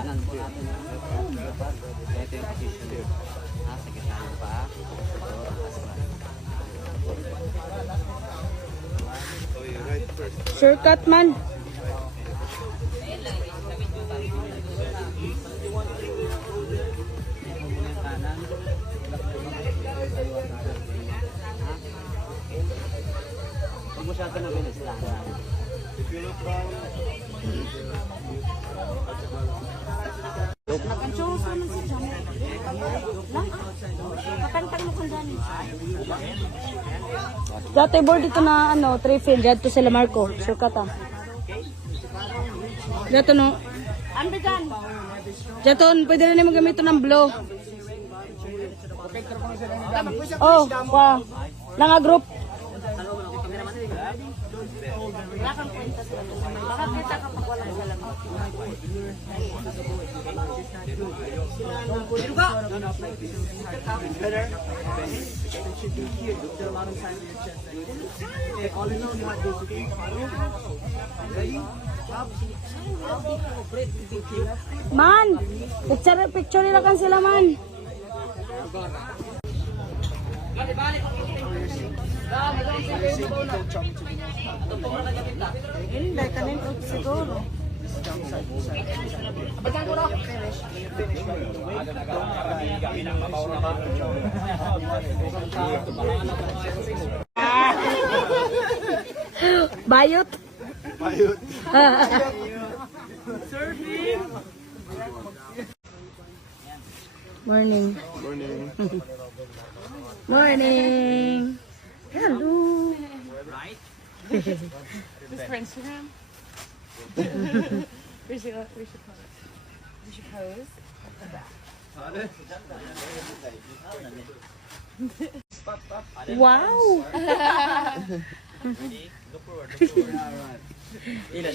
Kanan po natin. Ito yung position. Sa gitna yung paa. Ito, atas. Shortcut man. Huwag mo siya ito na bilis lang. Nakansyoso naman sa dyan. Kakantang mo kung dyan. Dati board dito na ano, 3 field. Dito sila Marco. Shortcut ah. Dito no. Ano ba dyan? Dito, pwede na naman gamito ng blow. Oh, pa. Nanga group. Wala kang kwenta sila. Makakita ka pag walang salam. Man, picture nila kan sila man. Hindi, kanin ko siguro. Bayot. Bayot. Morning. Morning. Morning. Hello. This for Instagram? we should pose. Wow. Ilan?